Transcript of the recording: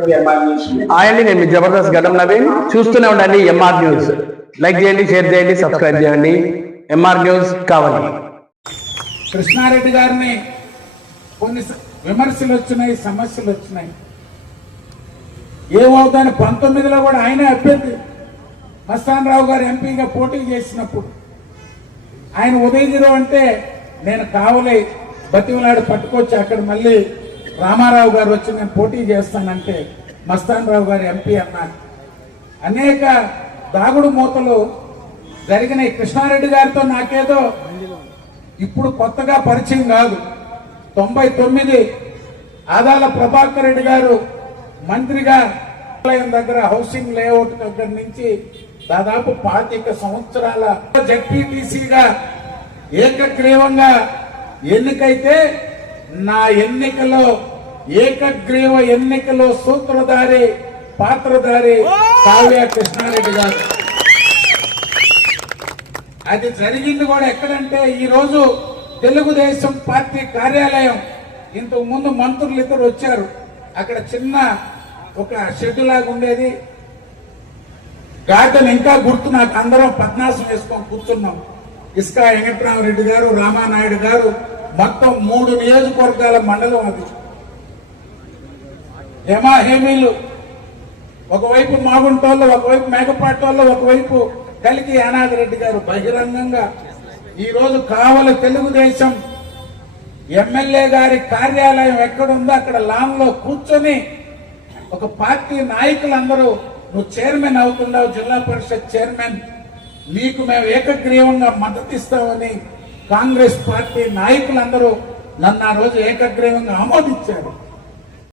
అండి నేను జబర్దస్త్ గడ్డం నవీన్. చూస్తూనే ఉండండి ఎంఆర్ న్యూస్ లైక్ చేయండి షేర్ చేయండి సబ్స్క్రైబ్ చేయండి. ఎంఆర్ న్యూస్ కావాలి. కృష్ణారెడ్డి గారిని కొన్ని విమర్శలు వచ్చినాయి సమస్యలు వచ్చినాయి ఏమవుతాయని పంతొమ్మిదిలో కూడా ఆయనే అభ్యర్థి. మస్తాన్ రావు గారు ఎంపీగా పోటీ చేసినప్పుడు. ఆయన ఉదయగిరి అంటే నేను కావలి బతిమలాడి పట్టుకొచ్చి అక్కడ మళ్ళీ రామారావు గారు వచ్చి నేను పోటీ చేస్తానంటే మస్తాన్ రావు గారు ఎంపీ అన్నారు. అనేక దాగుడు మూతలు జరిగిన కృష్ణారెడ్డి గారితో నాకేదో ఇప్పుడు కొత్తగా పరిచయం కాదు. తొంభై తొమ్మిది ఆదాల ప్రభాకర్ రెడ్డి గారు మంత్రిగా దగ్గర హౌసింగ్ లేఅవుట్ దగ్గర నుంచి దాదాపు పాతిక సంవత్సరాల జడ్పీటీసీగా ఏకగ్రీవంగా ఎన్నికైతే నా ఎన్నికలో ఏకగ్రీవ ఎన్నికలో సూత్రధారి పాత్రధారి కావ్య కృష్ణారెడ్డి గారు. అది జరిగింది కూడా ఎక్కడంటే ఈ రోజు తెలుగుదేశం పార్టీ కార్యాలయం ఇంతకు ముందు మంత్రులు ఇద్దరు వచ్చారు. అక్కడ చిన్న ఒక షెడ్ లాగా ఉండేది. గార్డెన్ ఇంకా గుర్తు నాకు. అందరం పద్నాసం వేసుకొని కూర్చున్నాం. ఇసుక వెంకట్రామరెడ్డి గారు రామానాయుడు గారు మొత్తం మూడు నియోజకవర్గాల మండలం అది. హేమా హేమీలు ఒకవైపు మాగుంటోళ్ళు ఒకవైపు మేకపాటోళ్ళు ఒకవైపు కలికి యానాదిరెడ్డి గారు బహిరంగంగా ఈరోజు కావలి తెలుగుదేశం ఎమ్మెల్యే గారి కార్యాలయం ఎక్కడుందో అక్కడ లాన్లో కూర్చొని ఒక పార్టీ నాయకులందరూ నువ్వు చైర్మన్ అవుతున్నావు జిల్లా పరిషత్ చైర్మన్. నీకు మేము ఏకగ్రీవంగా మద్దతు ఇస్తామని కాంగ్రెస్ పార్టీ నాయకులందరూ నన్ను ఆ రోజు ఏకగ్రీవంగా ఆమోదించారు.